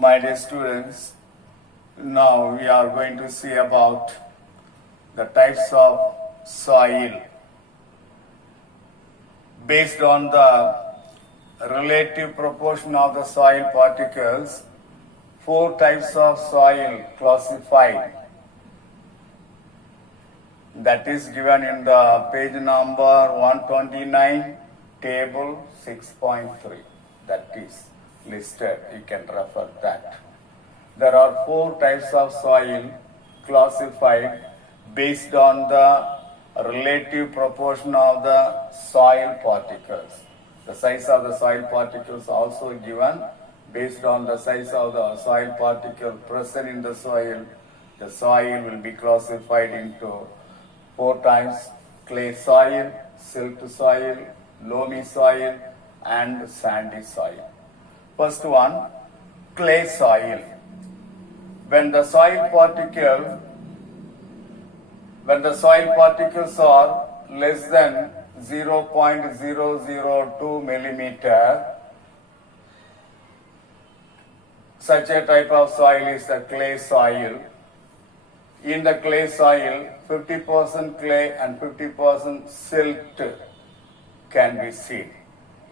My dear students, now we are going to see about the types of soil based on the relative proportion of the soil particles. Four types of soil classified. That is given in the page number 129, table 6.3. That is listed. You can refer that. There are four types of soil classified based on the relative proportion of the soil particles. The size of the soil particles also given based on the size of the soil particle present in the soil. The soil will be classified into four types: clay soil, silt soil, loamy soil, and sandy soil. First one, clay soil. When the soil particles are less than 0.002 millimeter, such a type of soil is the clay soil. In the clay soil, 50% clay and 50% silt can be seen.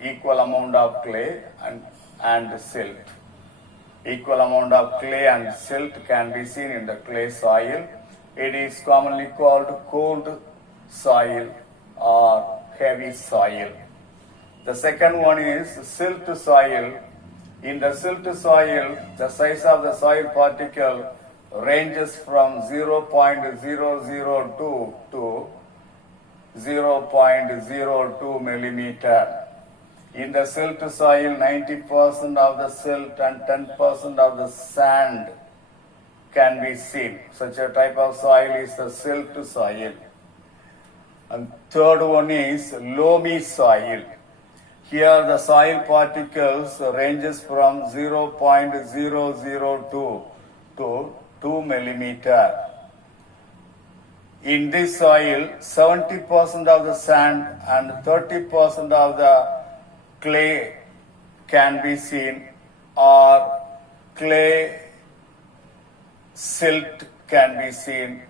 Equal amount of clay and silt. Equal amount of clay and silt can be seen in the clay soil. It is commonly called cold soil or heavy soil. The second one is silt soil. In the silt soil, the size of the soil particle ranges from 0.002 to 0.02 millimeter. In the silt soil, 90% of the silt and 10% of the sand can be seen. Such a type of soil is the silt soil. And third one is loamy soil. Here the soil particles ranges from 0.002 to 2 millimeter. In this soil, 70% of the sand and 30% of the clay can be seen, or clay silt can be seen,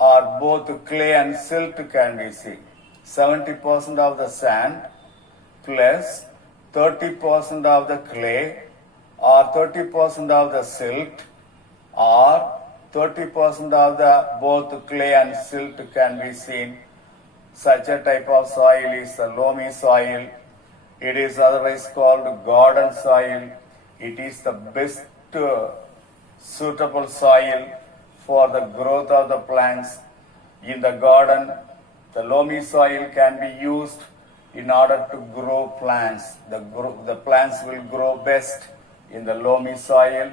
or both clay and silt can be seen. 70% of the sand plus 30% of the clay, or 30% of the silt, or 30% of the both clay and silt can be seen. Such a type of soil is the loamy soil. It is otherwise called garden soil. It is the best suitable soil for the growth of the plants. In the garden, the loamy soil can be used in order to grow plants. The plants will grow best in the loamy soil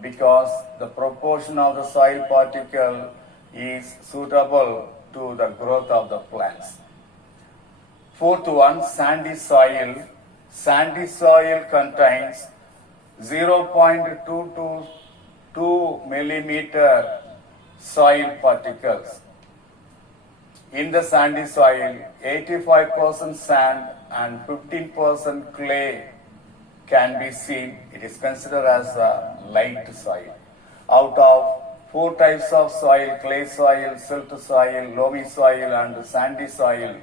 because the proportion of the soil particle is suitable to the growth of the plants. Fourth one, sandy soil. Sandy soil contains 0.222 millimeter soil particles. In the sandy soil, 85% sand and 15% clay can be seen. It is considered as a light soil. Out of four types of soil, clay soil, silt soil, loamy soil, and sandy soil,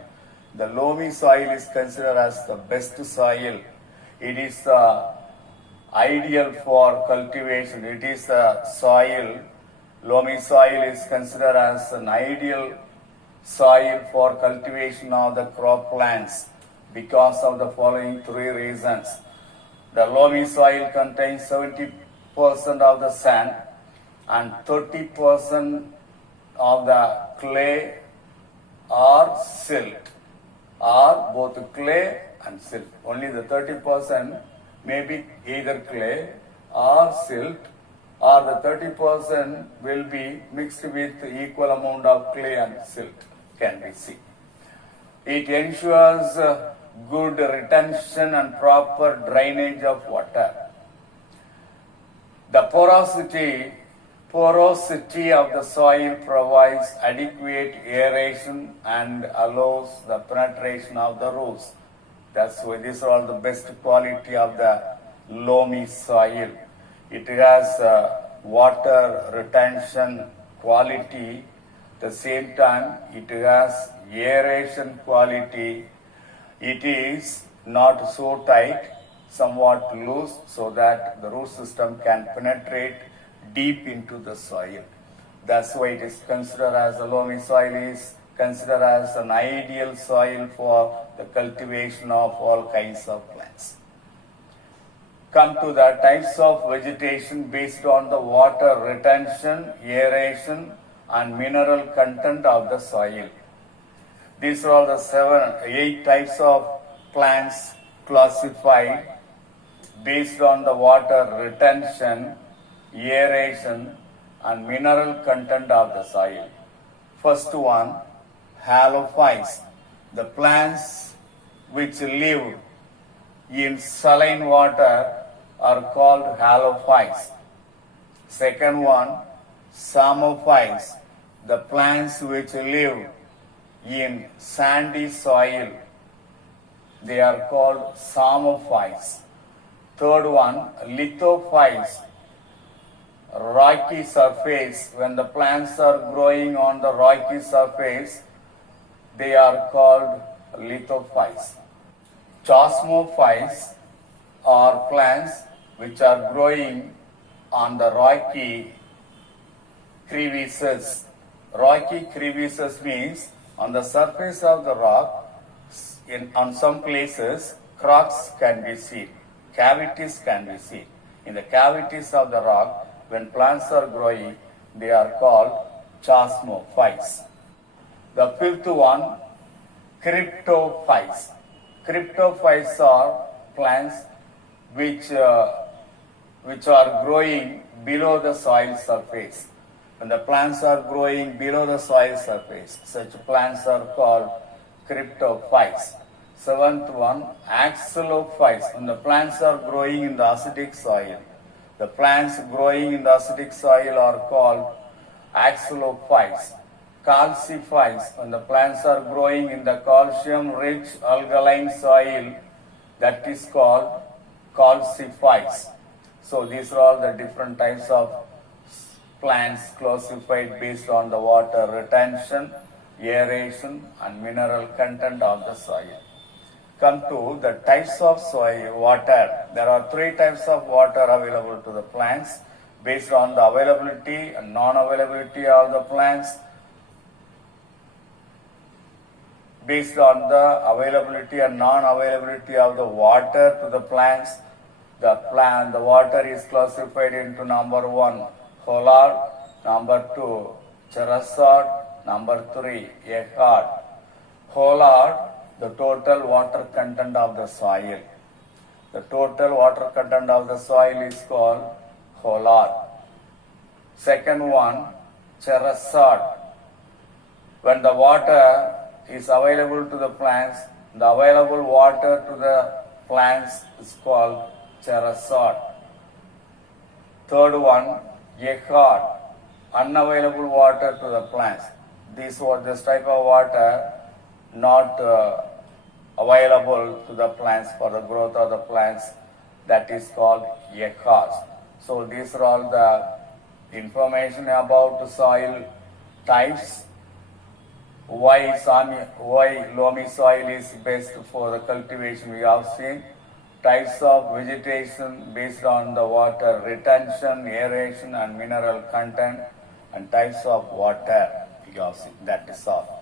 the loamy soil is considered as the best soil. It is ideal for cultivation. It is a soil. Loamy soil is considered as an ideal soil for cultivation of the crop plants because of the following three reasons. The loamy soil contains 70% of the sand and 30% of the clay or silt, or both clay and silt. Only the 30% may be either clay or silt, or the 30% will be mixed with equal amount of clay and silt can be seen. It ensures good retention and proper drainage of water. The porosity of the soil provides adequate aeration and allows the penetration of the roots. That's why these are all the best quality of the loamy soil. it has water retention quality. At the same time, it has aeration quality. It is not so tight, somewhat loose, so that the root system can penetrate deep into the soil. That's why it is considered as the loamy soil is considered as an ideal soil for the cultivation of all kinds of plants. Come to the types of vegetation based on the water retention, aeration, and mineral content of the soil. These are all the 8 types of plants classified based on the water retention, aeration, and mineral content of the soil. First one, halophytes, the plants which live in saline water are called halophytes. Second one, psammophytes, the plants which live in sandy soil, they are called psammophytes. Third one, lithophytes, rocky surface, when the plants are growing on the rocky surface, they are called lithophytes. Chasmophytes are plants which are growing on the rocky crevices. Rocky crevices means on the surface of the rock, on some places, cracks can be seen, cavities can be seen. In the cavities of the rock, when plants are growing, they are called chasmophytes. The fifth one, cryptophytes. Cryptophytes are plants which are growing below the soil surface. When the plants are growing below the soil surface, such plants are called cryptophytes. Seventh one, axillophytes. When the plants are growing in the acidic soil, the plants growing in the acidic soil are called axillophytes. Calciphytes, when the plants are growing in the calcium-rich alkaline soil, that is called calciphytes. So these are all the different types of plants classified based on the water retention, aeration, and mineral content of the soil. Come to the types of soil water. There are 3 types of water available to the plants based on the availability and non-availability of the plants. Based on the availability and non-availability of the water to the plants, the water is classified into number 1, Hollard, number 2, Cheresort, number 3, Eckhart. Hollard, the total water content of the soil. The total water content of the soil is called Hollard. Second one, Cheresort. When the water is available to the plants, the available water to the plants is called Cheresort. Third one, Eckhart, unavailable water to the plants. This type of water not available to the plants for the growth of the plants, that is called Eckhart. So these are all the information about the soil types. Why loamy soil is best for the cultivation, we have seen. Types of vegetation based on the water retention, aeration, and mineral content, and types of water, we have seen. That is all.